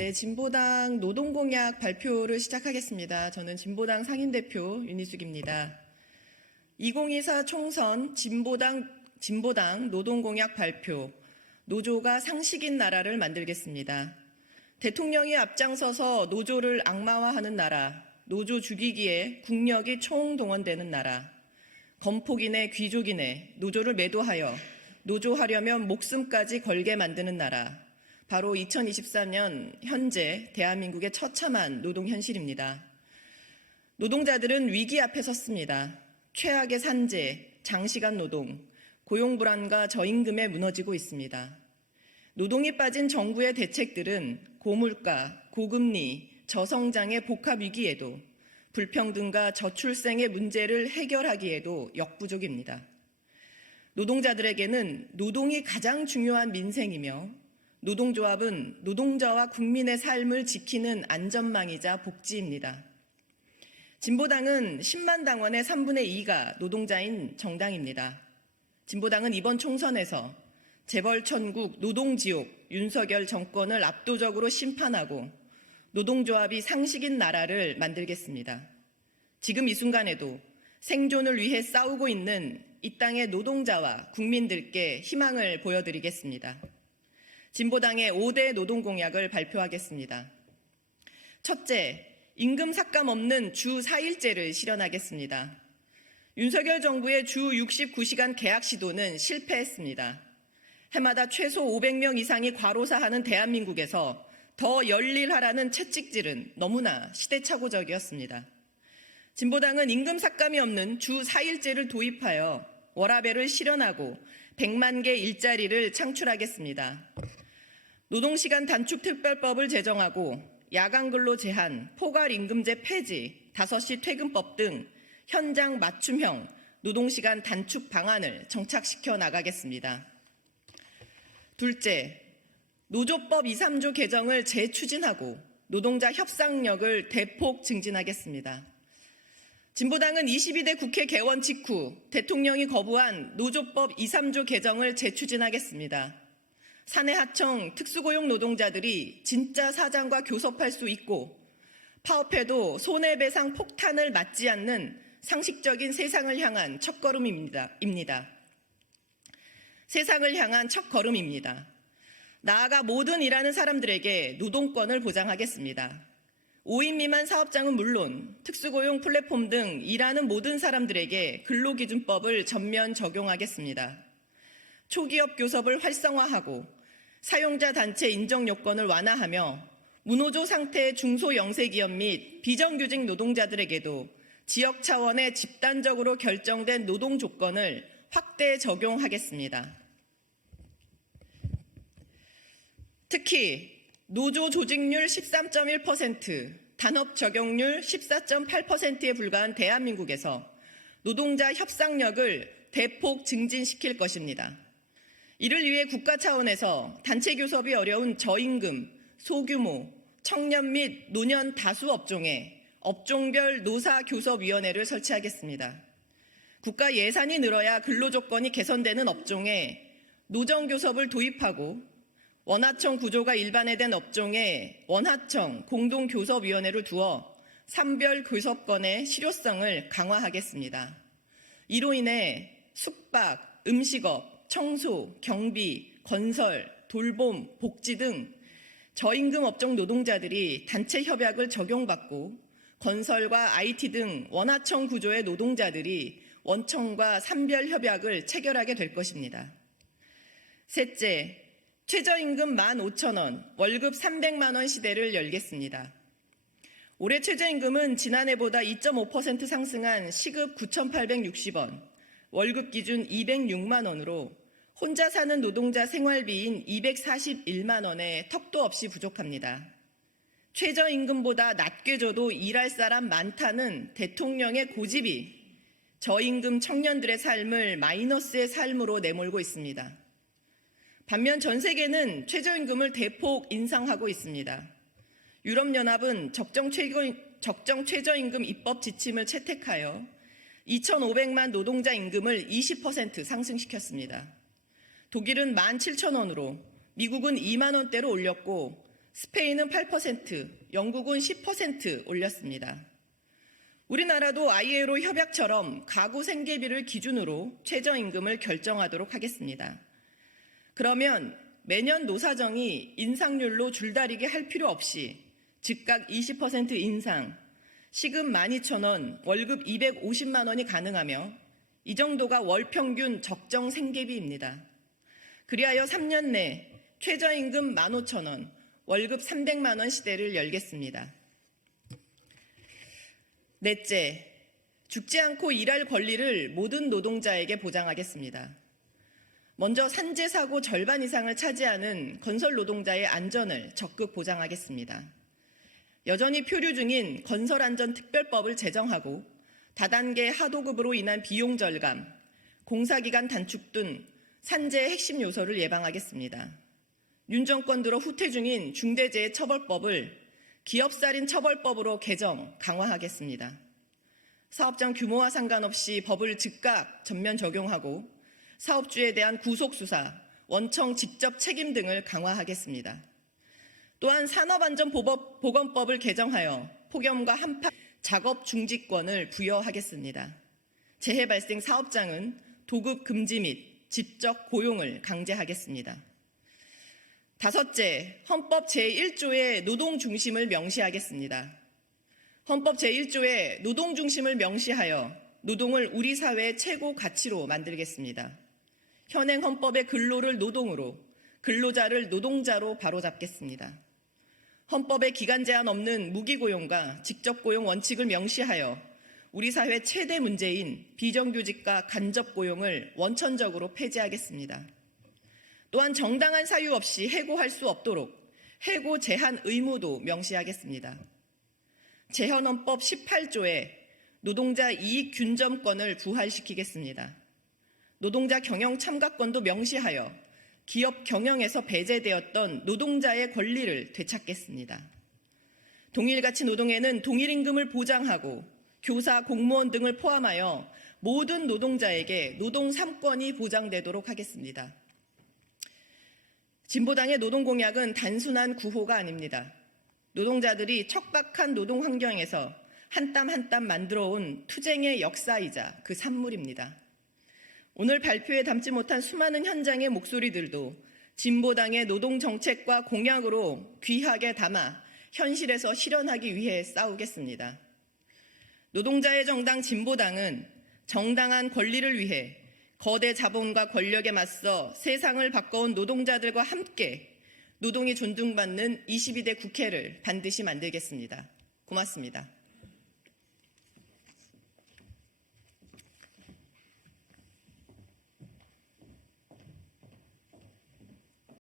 네, 진보당 노동공약 발표를 시작하겠습니다. 저는 진보당 상임대표 윤희숙입니다. 2024 총선 진보당 노동공약 발표, 노조가 상식인 나라를 만들겠습니다. 대통령이 앞장서서 노조를 악마화하는 나라, 노조 죽이기에 국력이 총동원되는 나라, 건폭이네 귀족이네 노조를 매도하여 노조하려면 목숨까지 걸게 만드는 나라, 바로 2024년 현재 대한민국의 처참한 노동 현실입니다. 노동자들은 위기 앞에 섰습니다. 최악의 산재, 장시간 노동, 고용 불안과 저임금에 무너지고 있습니다. 노동이 빠진 정부의 대책들은 고물가, 고금리, 저성장의 복합 위기에도 불평등과 저출생의 문제를 해결하기에도 역부족입니다. 노동자들에게는 노동이 가장 중요한 민생이며 노동조합은 노동자와 국민의 삶을 지키는 안전망이자 복지입니다. 진보당은 10만 당원의 3분의 2가 노동자인 정당입니다. 진보당은 이번 총선에서 재벌천국 노동지옥 윤석열 정권을 압도적으로 심판하고 노동조합이 상식인 나라를 만들겠습니다. 지금 이 순간에도 생존을 위해 싸우고 있는 이 땅의 노동자와 국민들께 희망을 보여드리겠습니다. 진보당의 5대 노동공약을 발표하겠습니다. 첫째, 임금 삭감 없는 주 4일제를 실현하겠습니다. 윤석열 정부의 주 69시간 계약 시도는 실패했습니다. 해마다 최소 500명 이상이 과로사하는 대한민국에서 더 열일하라는 채찍질은 너무나 시대착오적이었습니다. 진보당은 임금 삭감이 없는 주 4일제를 도입하여 워라밸을 실현하고 100만 개 일자리를 창출하겠습니다. 노동시간 단축특별법을 제정하고 야간근로 제한, 포괄임금제 폐지, 5시 퇴근법 등 현장 맞춤형 노동시간 단축 방안을 정착시켜 나가겠습니다. 둘째, 노조법 2, 3조 개정을 재추진하고 노동자 협상력을 대폭 증진하겠습니다. 진보당은 22대 국회 개원 직후 대통령이 거부한 노조법 2, 3조 개정을 재추진하겠습니다. 사내 하청 특수고용 노동자들이 진짜 사장과 교섭할 수 있고 파업해도 손해배상 폭탄을 맞지 않는 상식적인 세상을 향한 첫걸음입니다. 세상을 향한 첫걸음입니다. 나아가 모든 일하는 사람들에게 노동권을 보장하겠습니다. 5인 미만 사업장은 물론 특수고용 플랫폼 등 일하는 모든 사람들에게 근로기준법을 전면 적용하겠습니다. 초기업 교섭을 활성화하고 사용자 단체 인정 요건을 완화하며 무노조 상태의 중소영세기업 및 비정규직 노동자들에게도 지역 차원의 집단적으로 결정된 노동 조건을 확대 적용하겠습니다. 특히 노조 조직률 13.1%, 단업 적용률 14.8%에 불과한 대한민국에서 노동자 협상력을 대폭 증진시킬 것입니다. 이를 위해 국가 차원에서 단체 교섭이 어려운 저임금, 소규모, 청년 및 노년 다수 업종에 업종별 노사교섭위원회를 설치하겠습니다. 국가 예산이 늘어야 근로조건이 개선되는 업종에 노정교섭을 도입하고 원하청 구조가 일반화된 업종에 원하청 공동교섭위원회를 두어 산별 교섭권의 실효성을 강화하겠습니다. 이로 인해 숙박, 음식업, 청소, 경비, 건설, 돌봄, 복지 등 저임금 업종 노동자들이 단체 협약을 적용받고 건설과 IT 등 원하청 구조의 노동자들이 원청과 산별 협약을 체결하게 될 것입니다. 셋째, 최저임금 15,000원, 월급 300만 원 시대를 열겠습니다. 올해 최저임금은 지난해보다 2.5% 상승한 시급 9,860원, 월급 기준 206만 원으로 혼자 사는 노동자 생활비인 241만 원에 턱도 없이 부족합니다. 최저임금보다 낮게 줘도 일할 사람 많다는 대통령의 고집이 저임금 청년들의 삶을 마이너스의 삶으로 내몰고 있습니다. 반면 전 세계는 최저임금을 대폭 인상하고 있습니다. 유럽연합은 적정 최저임금 입법 지침을 채택하여 2,500만 노동자 임금을 20% 상승시켰습니다. 독일은 17,000원으로, 미국은 2만 원대로 올렸고 스페인은 8%, 영국은 10% 올렸습니다. 우리나라도 ILO 협약처럼 가구 생계비를 기준으로 최저임금을 결정하도록 하겠습니다. 그러면 매년 노사정이 인상률로 줄다리기 할 필요 없이 즉각 20% 인상, 시급 12,000원, 월급 250만 원이 가능하며 이 정도가 월 평균 적정 생계비입니다. 그리하여 3년 내 최저임금 15,000원, 월급 300만 원 시대를 열겠습니다. 넷째, 죽지 않고 일할 권리를 모든 노동자에게 보장하겠습니다. 먼저 산재 사고 절반 이상을 차지하는 건설 노동자의 안전을 적극 보장하겠습니다. 여전히 표류 중인 건설안전특별법을 제정하고 다단계 하도급으로 인한 비용 절감, 공사기간 단축 등 산재의 핵심 요소를 예방하겠습니다. 윤 정권 들어 후퇴 중인 중대재해처벌법을 기업살인 처벌법으로 개정, 강화하겠습니다. 사업장 규모와 상관없이 법을 즉각 전면 적용하고 사업주에 대한 구속수사, 원청 직접 책임 등을 강화하겠습니다. 또한 산업안전보건법을 개정하여 폭염과 한파 작업 중지권을 부여하겠습니다. 재해 발생 사업장은 도급 금지 및 직접 고용을 강제하겠습니다. 다섯째, 헌법 제1조의 노동 중심을 명시하겠습니다. 헌법 제1조의 노동 중심을 명시하여 노동을 우리 사회의 최고 가치로 만들겠습니다. 현행 헌법의 근로를 노동으로, 근로자를 노동자로 바로잡겠습니다. 헌법에 기간 제한 없는 무기고용과 직접고용 원칙을 명시하여 우리 사회 최대 문제인 비정규직과 간접고용을 원천적으로 폐지하겠습니다. 또한 정당한 사유 없이 해고할 수 없도록 해고 제한 의무도 명시하겠습니다. 재헌헌법 18조에 노동자 이익 균점권을 부활시키겠습니다. 노동자 경영 참가권도 명시하여 기업 경영에서 배제되었던 노동자의 권리를 되찾겠습니다. 동일가치 노동에는 동일임금을 보장하고 교사, 공무원 등을 포함하여 모든 노동자에게 노동 3권이 보장되도록 하겠습니다. 진보당의 노동공약은 단순한 구호가 아닙니다. 노동자들이 척박한 노동 환경에서 한 땀 한 땀 만들어온 투쟁의 역사이자 그 산물입니다. 오늘 발표에 담지 못한 수많은 현장의 목소리들도 진보당의 노동정책과 공약으로 귀하게 담아 현실에서 실현하기 위해 싸우겠습니다. 노동자의 정당 진보당은 정당한 권리를 위해 거대 자본과 권력에 맞서 세상을 바꿔온 노동자들과 함께 노동이 존중받는 22대 국회를 반드시 만들겠습니다. 고맙습니다.